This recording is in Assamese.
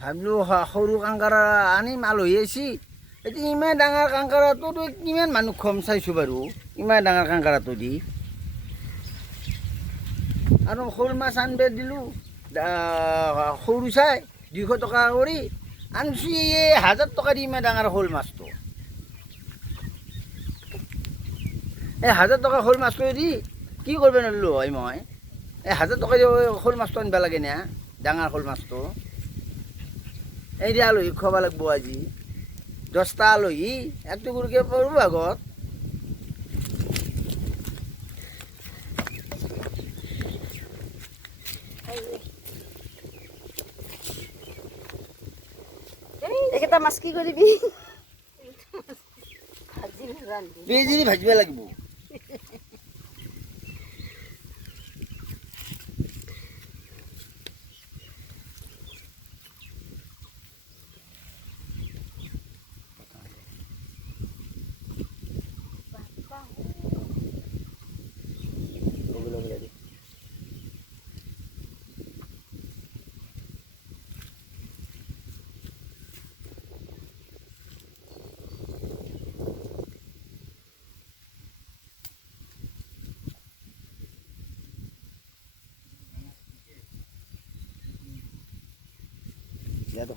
ভাবিলোঁ সৰু কাংকাৰা আনিম, আলহী আহিছি। এতিয়া ইমান ডাঙৰ কাংকাৰাটোতো কিমান মানুহ খম চাইছোঁ বাৰু, ইমান ডাঙৰ কাংকাৰাটো দি। আৰু শ'ল মাছ আনব দিলোঁ সৰু চাই 200 টকা কৰি আনছি, 1000 টকা দি ইমান ডাঙৰ শ'ল মাছটো। এই 1000 টকা শ'ল মাছটো দি কি কৰিব নোৱাৰিলোঁ হয় মই? 1000 টকা দি শ'ল মাছটো আনিব লাগে না, ডাঙৰ শ'ল মাছটো। এই দি আলহীক খুৱাব লাগিব আজি। 10টা আলহী, এক টুকুৰকৈ পৰিব আগত। এইকেইটা মাছ কি কৰিবি? পিঁয়াজি দি ভাজিব লাগিব। ইয়াতো